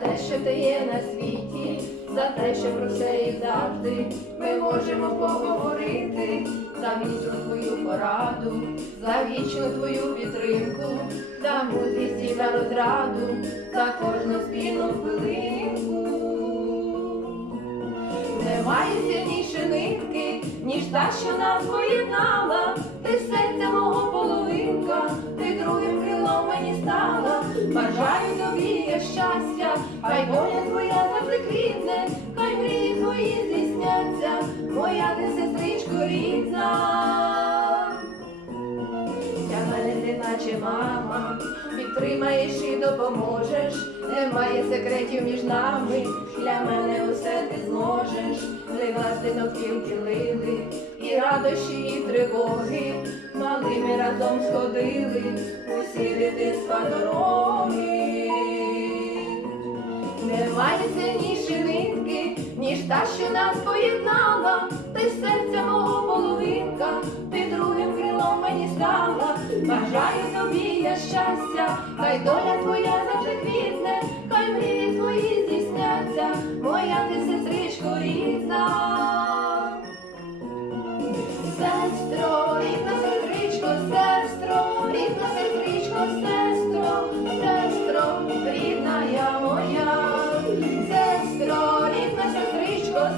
те, що ти є на світі, за те, що про все і завжди ми можемо поговорити, за міцну твою пораду, за вічну твою підтримку, за мудрість і за розраду, за кожну спільну хвилинку. Немає сильніше нитки, ніж та, що нас поєднала. Ти серце мого половинка, Бажаю тобі я щастя, хай воля твоя завжди квітне, хай мрії твої здійсняться, моя ти сестричко рідна. Для мене ти наче мама, підтримаєш і допоможеш. Немає секретів між нами, для мене усе ти зможеш. Зливати навпіл ділили, і радощі, і тривоги. Разом сходили, усі дитинства дороги. Немає сильніші нитки, ніж та, що нас поєднала. Ти серця мого половинка, ти другим крилом мені стала. Бажаю тобі я щастя, хай доля твоя завжди квітне,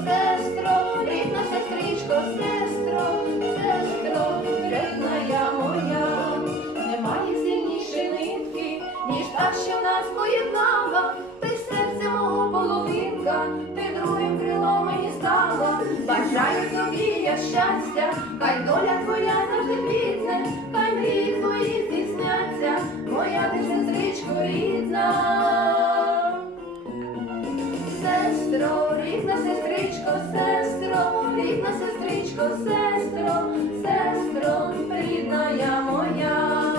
сестро, рідна сестричко, сестро, сестро, рідна я моя, немає сильнішої нитки, ніж та, що нас поєднала, ти серце мого половинка, ти другим крилом мені стала. Бажаю тобі я щастя, хай доля твоя завжди квітне, хай мрії твої здійсняться, моя ти сестричко рідна. Сестро, рідна сестричко, сестро, рідна сестричко, сестро, сестро, рідна я моя,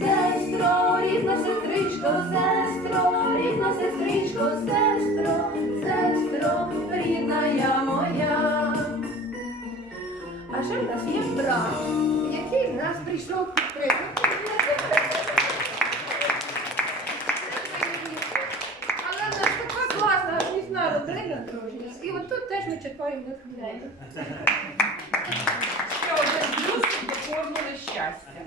сестро, рідна сестричко, сестро, рідна сестричко, сестро, сестро, рідна я моя. А ще в нас є брат, який в нас прийшов підтримати. Родина, дружня. І от тут теж ми чекаємо натхнення. Ще один плюс до формули щастя.